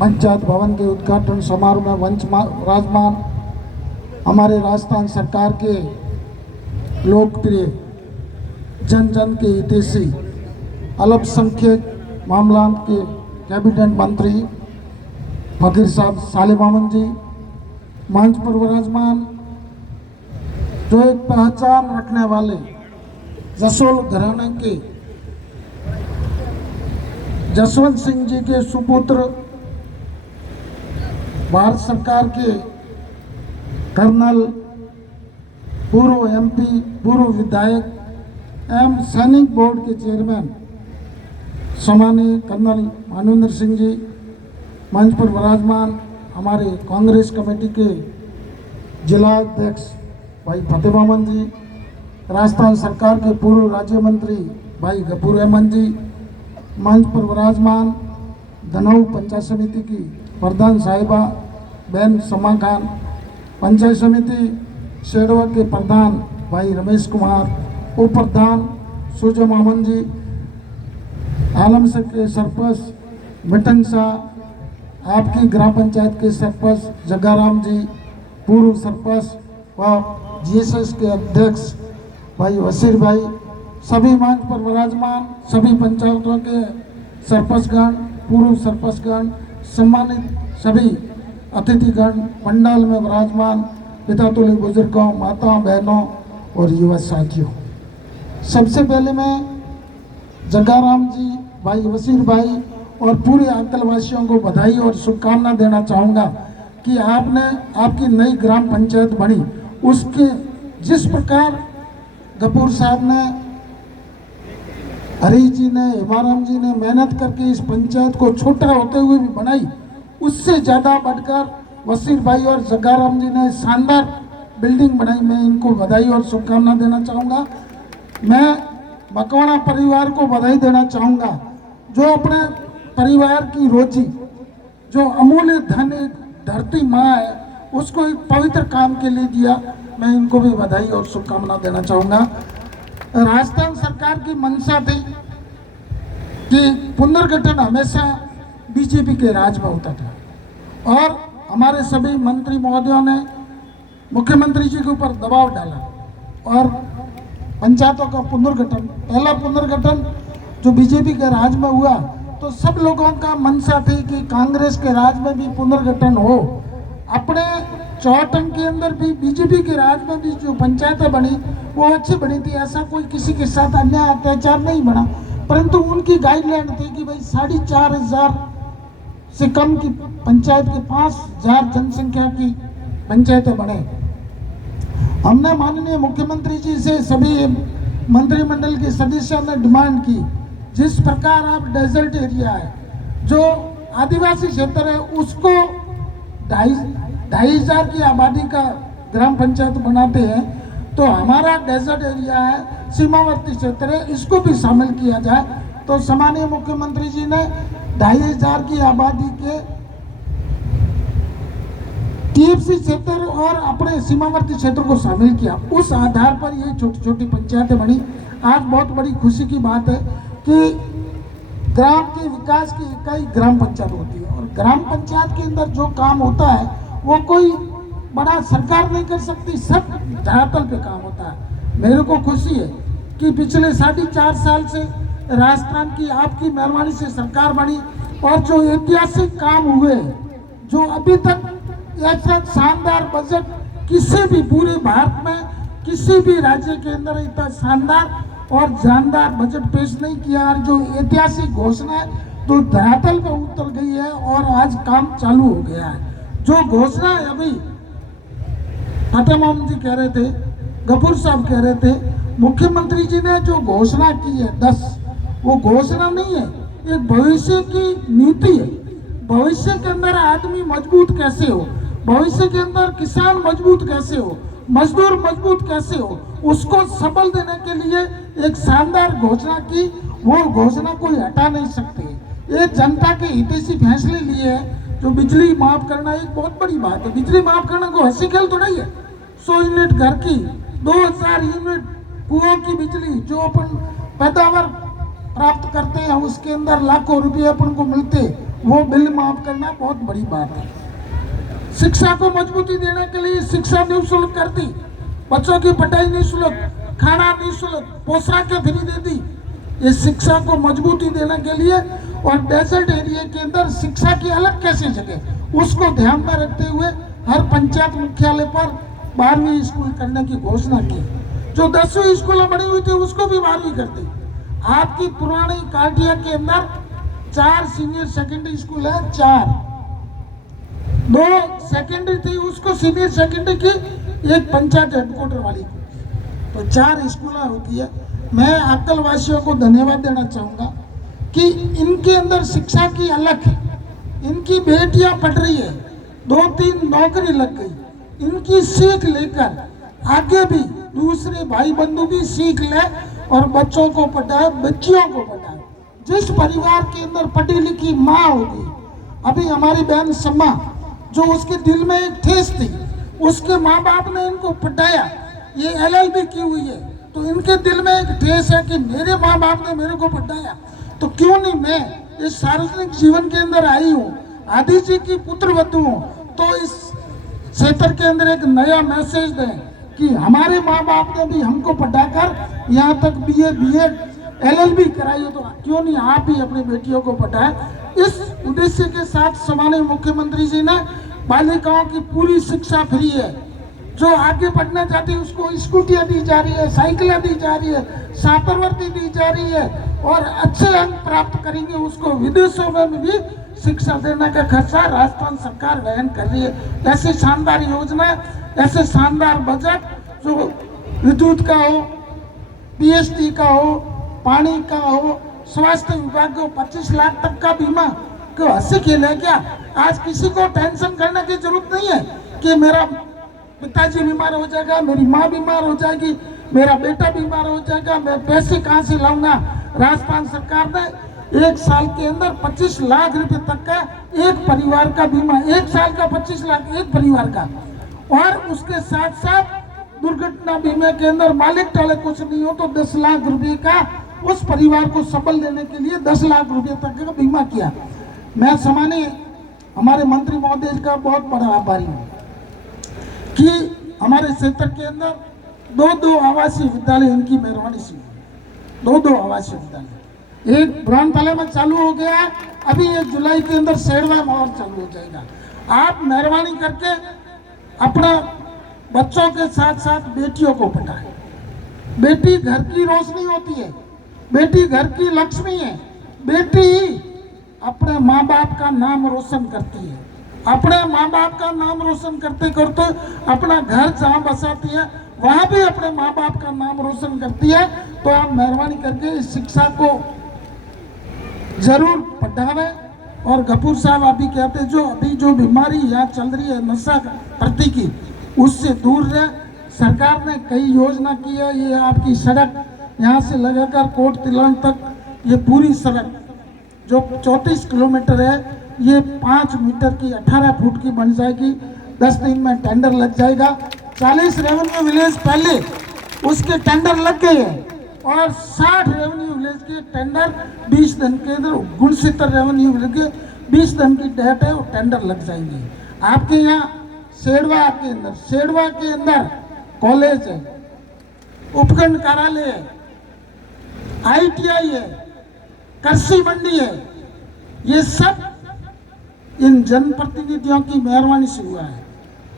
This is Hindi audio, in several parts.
पंचायत भवन के उद्घाटन समारोह में मंच विराजमान हमारे राजस्थान सरकार के लोकप्रिय जन जन के हितैषी अल्पसंख्यक मामला के कैबिनेट मंत्री फकीर साहब साले मामन जी, मंच पर विराजमान जो एक पहचान रखने वाले जसोल घराने के जसवंत सिंह जी के सुपुत्र, भारत सरकार के कर्नल, पूर्व एमपी, पूर्व विधायक एवं सैनिक बोर्ड के चेयरमैन सम्मानीय कर्नल मानवेंद्र सिंह जी, मंच पर विराजमान हमारे कांग्रेस कमेटी के जिला अध्यक्ष भाई फतेह मामन जी, राजस्थान सरकार के पूर्व राज्य मंत्री भाई गफूर अहमद जी, मंच पर विराजमान धनऊ पंचायत समिति की प्रधान साहिबा बहन समा खान, पंचायत समिति शेरवा के प्रधान भाई रमेश कुमार, उप प्रधान सुजय मामन जी, आलमसर के सरपंच मिठन शाह, आपकी ग्राम पंचायत के सरपंच जग्गाराम जी, पूर्व सरपंच व जीएसएस के अध्यक्ष भाई वसीर भाई, सभी मंच पर विराजमान सभी पंचायतों के सरपंचगण, पूर्व सरपंचगण, सम्मानित सभी अतिथिगण, पंडाल में विराजमान पिता तुल्य बुजुर्गों, माताओं, बहनों और युवा साथियों, सबसे पहले मैं जग्गाराम जी, भाई वसीर भाई और पूरे अंचलवासियों को बधाई और शुभकामना देना चाहूँगा कि आपकी नई ग्राम पंचायत बनी, उसके जिस प्रकार गफूर साहब ने, हरी जी ने, हिमाराम जी ने मेहनत करके इस पंचायत को छोटा होते हुए भी बनाई, उससे ज़्यादा बढ़कर वसीर भाई और जग्गाराम जी ने शानदार बिल्डिंग बनाई। मैं इनको बधाई और शुभकामना देना चाहूँगा। मैं मकवाना परिवार को बधाई देना चाहूँगा जो अपने परिवार की रोजी, जो अमूल्य धन एक धरती माँ है, उसको एक पवित्र काम के लिए दिया। मैं इनको भी बधाई और शुभकामना देना चाहूँगा। राजस्थान सरकार की मंशा थी कि पुनर्गठन हमेशा बीजेपी के राज में होता था और हमारे सभी मंत्री महोदयों ने मुख्यमंत्री जी के ऊपर दबाव डाला और पंचायतों का पुनर्गठन, पहला पुनर्गठन जो बीजेपी के राज में हुआ, तो सब लोगों का मंशा थी कि कांग्रेस के राज में भी पुनर्गठन हो। अपने 4 टर्म के अंदर भी बीजेपी के राज में भी जो पंचायतें बनी वो अच्छी बनी थी, ऐसा कोई किसी के साथ अन्याय अत्याचार नहीं बना, परंतु उनकी गाइडलाइन थी कि भाई 4,500 से कम की पंचायत के 5,000 जनसंख्या की पंचायतें बने। हमने माननीय मुख्यमंत्री जी से सभी मंत्रिमंडल के सदस्यों ने डिमांड की, जिस प्रकार आप डेजर्ट एरिया है, जो आदिवासी क्षेत्र है, उसको 2,500 की आबादी का ग्राम पंचायत बनाते हैं, तो हमारा डेजर्ट एरिया है, सीमावर्ती क्षेत्र है, इसको भी शामिल किया जाए। तो सम्मानीय मुख्यमंत्री जी ने 2,500 की आबादी के टीएफसी क्षेत्र और अपने सीमावर्ती क्षेत्र को शामिल किया। उस आधार पर ये छोटी छोटी पंचायतें बनी। आज बहुत बड़ी खुशी की बात है कि ग्राम के विकास की इकाई ग्राम पंचायत होती है और ग्राम पंचायत के अंदर जो काम होता है वो कोई बड़ा सरकार नहीं कर सकती, सब धरातल पे काम होता है। मेरे को खुशी है कि पिछले 4.5 साल से राजस्थान की आपकी मेहरबानी से सरकार बनी और जो ऐतिहासिक काम हुए, जो अभी तक ऐसा शानदार बजट किसी भी पूरे भारत में किसी भी राज्य के अंदर इतना शानदार और जानदार बजट पेश नहीं किया। और जो ऐतिहासिक घोषणा है तो धरातल पर उतर गई है और आज काम चालू हो गया है। जो घोषणा है अभी फतेह मामन जी कह रहे थे, गफूर साहब कह रहे थे, मुख्यमंत्री जी ने जो घोषणा की है 10, वो घोषणा नहीं है, एक भविष्य की नीति है। भविष्य के अंदर आदमी मजबूत कैसे हो, भविष्य के अंदर किसान मजबूत कैसे हो, मजदूर मजबूत कैसे हो, उसको सबल देने के लिए एक शानदार घोषणा की। वो घोषणा कोई हटा नहीं सकते। ये जनता के हितैषी फैसले लिए हैं। जो बिजली माफ करना एक बहुत बड़ी बात है। बिजली माफ करना को हंसी खेल तो नहीं है। 100 यूनिट घर की, 2,000 यूनिट कुओं की बिजली जो अपन पैदावार प्राप्त करते हैं, उसके अंदर लाखों रुपये अपन को मिलते, वो बिल माफ करना बहुत बड़ी बात है। शिक्षा को मजबूती देने के लिए शिक्षा निःशुल्क कर दी, बच्चों की पढ़ाई निःशुल्क, खाना निःशुल्क, पोशाकें फ्री दे दी। ये शिक्षा को मजबूती देने के लिए, और डेजर्ट एरिया के अंदर शिक्षा की अलग कैसे जगह, उसको ध्यान में रखते हुए हर पंचायत मुख्यालय पर 12वीं स्कूल करने की घोषणा की। जो 10वीं स्कूलें बनी हुई थी उसको भी 12वीं कर दी। आपकी पुरानी काटिया के अंदर 4 सीनियर सेकेंडरी स्कूल है, 4, 2 सेकेंडरी थी, उसको सीनियर सेकेंडरी की, एक पंचायत हेडक्वार्टर वाली, तो 4 स्कूल होती है। मैं अक्कल वासियों को धन्यवाद देना चाहूँगा कि इनके अंदर शिक्षा की अलग है। इनकी बेटियां पढ़ रही है, 2-3 नौकरी लग गई। इनकी सीख लेकर आगे भी दूसरे भाई बंधु भी सीख ले और बच्चों को पढ़ाए, बच्चियों को पढ़ाए। जिस परिवार के अंदर पढ़ी लिखी माँ होगी, अभी हमारी बहन सम्मा, जो उसके दिल में एक ठेस थी, उसके माँ बाप ने इनको पढ़ाया, ये LLB की हुई है, तो इनके दिल में एक ठेस है कि मेरे माँ बाप ने मेरे को पढ़ाया, तो क्यों नहीं मैं इस सार्वजनिक जीवन के अंदर आई हूँ, आदि जी की पुत्रवधू हूँ, तो इस क्षेत्र के अंदर एक नया मैसेज दें कि हमारे माँ बाप ने भी हमको पढ़ाकर यहाँ तक BA BEd LLB कराई हो, तो क्यों नहीं आप ही अपनी बेटियों को पढ़ाएं। इस उद्देश्य के साथ सम्माननीय मुख्यमंत्री जी ने बालिकाओं की पूरी शिक्षा फ्री है। जो आगे पढ़ना चाहती है उसको स्कूटियाँ दी जा रही है, साइकिलें दी जा रही है, छात्रवृत्ति दी जा रही है, और अच्छे अंक प्राप्त करेंगे उसको विदेशों में भी शिक्षा देने का खर्चा राजस्थान सरकार वहन कर रही है। ऐसे शानदार योजना, ऐसे शानदार बजट, जो विद्युत का हो, PST का हो, पानी का हो, स्वास्थ्य विभाग को 25 लाख तक का बीमा, क्यों हंसी खेल है क्या? आज किसी को टेंशन करने की जरूरत नहीं है कि मेरा पिताजी बीमार हो जाएगा, मेरी माँ बीमार हो जाएगी, मेरा बेटा बीमार हो जाएगा, मैं पैसे कहाँ से लाऊंगा। राजस्थान सरकार ने 1 साल के अंदर 25 लाख रुपए तक का एक परिवार का बीमा, 1 साल का 25 लाख एक परिवार का, और उसके साथ साथ दुर्घटना बीमा के अंदर मालिक टाले कुछ नहीं हो तो 10 लाख रुपए का उस परिवार को सबल देने के लिए 10 लाख रुपए तक का बीमा किया। मैं सम्मानीय हमारे मंत्री महोदय का बहुत बड़ा आभारी हूँ कि हमारे क्षेत्र के अंदर 2 आवासीय विद्यालय इनकी मेहरबानी से, 2 आवासीय विद्यालय, एक ब्रह्मताले में चालू हो गया, अभी 1 जुलाई के अंदर शेरवा में और चालू हो जाएगा। आप मेहरबानी करके अपना बच्चों के साथ साथ बेटियों को पढ़ाएं। बेटी घर की रोशनी होती है, बेटी घर की लक्ष्मी है, बेटी ही अपने माँ बाप का नाम रोशन करती है, अपने माँ बाप का नाम रोशन करते करते अपना घर जहाँ बसाती है वहाँ भी अपने माँ बाप का नाम रोशन करती है। तो आप मेहरबानी करके इस शिक्षा को जरूर पढ़ावें। और गफूर साहब अभी कहते जो अभी जो बीमारी यहाँ चल रही है नशा प्रति की, उससे दूर रहे। सरकार ने कई योजना की है, ये आपकी सड़क यहाँ से लगाकर कोट तिलौन तक, ये पूरी सड़क जो 34 किलोमीटर है, ये 5 मीटर की 18 फुट की बन जाएगी। 10 दिन में टेंडर लग जाएगा। 40 रेवेन्यू विलेज पहले उसके टेंडर लग गए हैं और 60 रेवेन्यू विलेज के टेंडर 20 दिन के अंदर, 69 रेवेन्यू विलेज के 20 दिन की डेट है, वो टेंडर लग जाएंगे। आपके यहाँ सेड़वा के अंदर कॉलेज है, उपखंड कार्यालय है, ITI है, कृषि मंडी है, ये सब इन जनप्रतिनिधियों की मेहरबानी से हुआ है।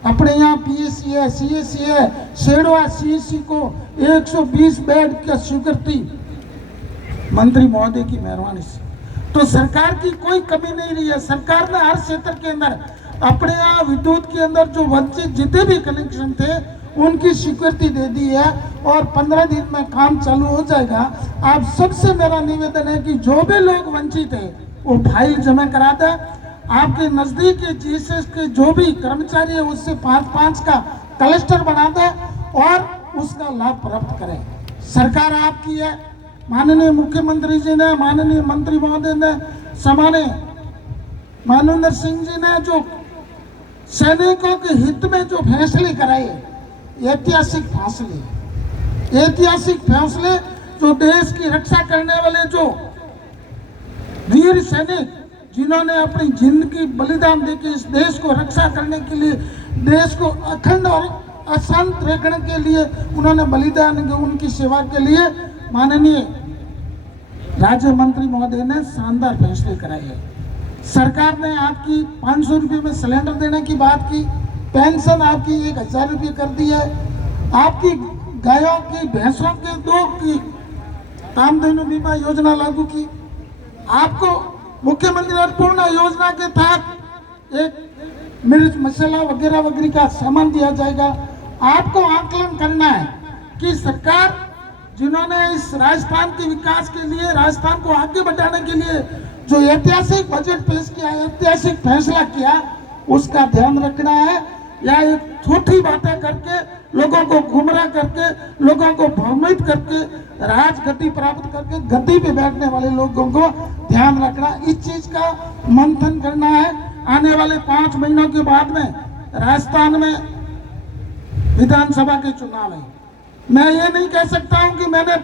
अपने यहाँ PSC है, CSC है, सेड़वा CSC को 120 बेड की स्वीकृति मंत्री महोदय की मेहरबानी से। तो सरकार की कोई कमी नहीं रही है। सरकार ने हर क्षेत्र के अंदर अपने यहाँ विद्युत के अंदर जो वंचित जितने भी कनेक्शन थे उनकी स्वीकृति दे दी है और 15 दिन में काम चालू हो जाएगा। आप सबसे मेरा निवेदन है कि जो भी लोग वंचित है वो फाइल जमा करा दें। आपके नज़दीक के GSS के जो भी कर्मचारी है उससे 5-5 का क्लस्टर बना दें और उसका लाभ प्राप्त करें। सरकार आपकी है। माननीय मुख्यमंत्री जी ने, माननीय मंत्री महोदय ने, सम्माननीय मानवेंद्र सिंह जी ने जो सैनिकों के हित में जो फैसले कराए, ऐतिहासिक फैसले, जो देश की रक्षा करने वाले जो वीर सैनिक जिन्होंने अपनी जिंदगी बलिदान देके इस देश को रक्षा करने के लिए, देश को अखंड और अशांत रखने के लिए उन्होंने बलिदान दिया, उनकी सेवा के लिए माननीय राज्य मंत्री महोदय ने शानदार फैसले कराए हैं। सरकार ने आपकी 500 रुपये में सिलेंडर देने की बात की, पेंशन आपकी 1000 रुपये कर दी है, आपकी गायों की भैंसों के दूध की कामधेनु बीमा योजना लागू की, आपको मुख्यमंत्री अन्नपूर्णा योजना के तहत एक मिर्च मसाला वगैरह वगैरह का सामान दिया जाएगा। आपको आकलन करना है कि सरकार जिन्होंने इस राजस्थान के विकास के लिए, राजस्थान को आगे बढ़ाने के लिए जो ऐतिहासिक बजट पेश किया, ऐतिहासिक फैसला किया, उसका ध्यान रखना है। या एक छोटी बातें करके लोगों को गुमराह करके, लोगों को भ्रमित करके, राजगद्दी प्राप्त करके गद्दी पे बैठने वाले लोगों को ध्यान रखना, इस चीज का मंथन करना है। आने वाले 5 महीनों के बाद में राजस्थान में विधानसभा के चुनाव है। मैं ये नहीं कह सकता हूं कि मैंने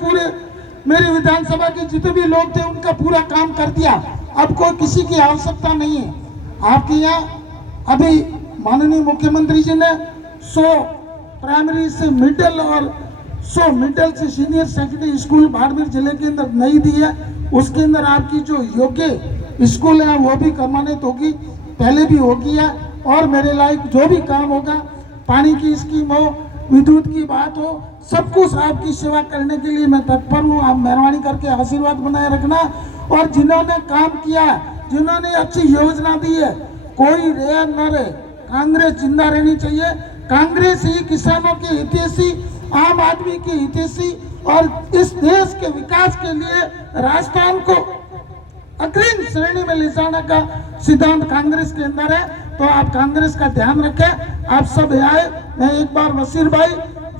मेरी विधानसभा के जितने भी लोग थे उनका पूरा काम कर दिया, अब कोई किसी की आवश्यकता नहीं है। आपके यहाँ अभी माननीय मुख्यमंत्री जी ने 100 प्राइमरी से मिडिल और 100 मिडिल से सीनियर सेकेंडरी स्कूल बाड़मेर जिले के अंदर नई दी है। उसके अंदर आपकी जो योग्य स्कूल है वो भी प्रमाणित होगी, पहले भी होगी है। और मेरे लायक जो भी काम होगा, पानी की स्कीम हो, विद्युत की बात हो, सब कुछ आपकी सेवा करने के लिए मैं तत्पर हूँ। आप मेहरबानी करके आशीर्वाद बनाए रखना। और जिन्होंने काम किया, जिन्होंने अच्छी योजना दी है, कोई रहे न रहे, कांग्रेस जिंदा रहनी चाहिए। कांग्रेस ही किसानों के हितैषी, आम आदमी के हितैषी और इस देश के विकास के लिए राजस्थान को अग्रिम श्रेणी में ले जाने का सिद्धांत कांग्रेस के अंदर है। तो आप कांग्रेस का ध्यान रखें। आप सब आए, मैं एक बार वसीर भाई,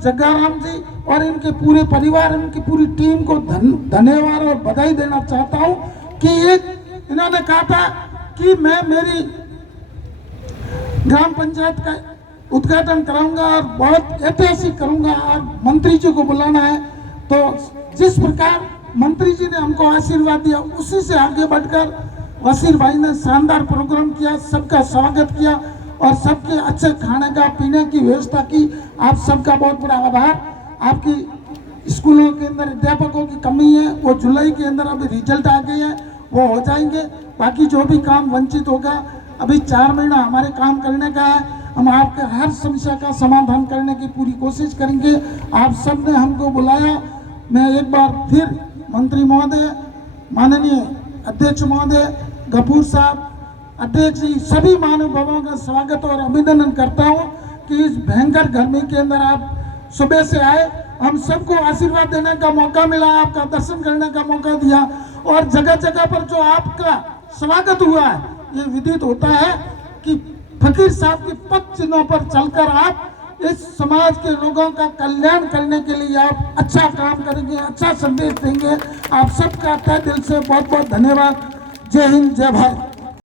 जग्गाराम जी और इनके पूरे परिवार, इनकी पूरी टीम को धन्यवाद और बधाई देना चाहता हूं कि एक इन्होंने कहा था कि मैं मेरी ग्राम पंचायत का उद्घाटन कराऊंगा और बहुत ऐतिहासिक करूंगा और मंत्री जी को बुलाना है। तो जिस प्रकार मंत्री जी ने हमको आशीर्वाद दिया, उसी से आगे बढ़कर वसीर भाई ने शानदार प्रोग्राम किया, सबका स्वागत किया और सबके अच्छे खाने का पीने की व्यवस्था की। आप सबका बहुत बड़ा आभार। आपकी स्कूलों के अंदर अध्यापकों की कमी है, वो जुलाई के अंदर अभी रिजल्ट आ गए हैं, वो हो जाएंगे। बाकी जो भी काम वंचित होगा, अभी 4 महीना हमारे काम करने का है। हम आपके हर समस्या का समाधान करने की पूरी कोशिश करेंगे। आप सब ने हमको बुलाया। मैं एक बार फिर मंत्री महोदय, माननीय अध्यक्ष महोदय, गफूर साहब, अध्यक्ष जी, सभी महानुभावों का स्वागत और अभिनंदन करता हूं कि इस भयंकर गर्मी के अंदर आप सुबह से आए, हम सबको आशीर्वाद देने का मौका मिला, आपका दर्शन करने का मौका दिया और जगह जगह पर जो आपका स्वागत हुआ है, ये विदित होता है कि फकीर साहब के पद चिन्हों पर चलकर आप इस समाज के लोगों का कल्याण करने के लिए आप अच्छा काम करेंगे, अच्छा संदेश देंगे। आप सबका तहे दिल से बहुत बहुत धन्यवाद। जय हिंद, जय भारत।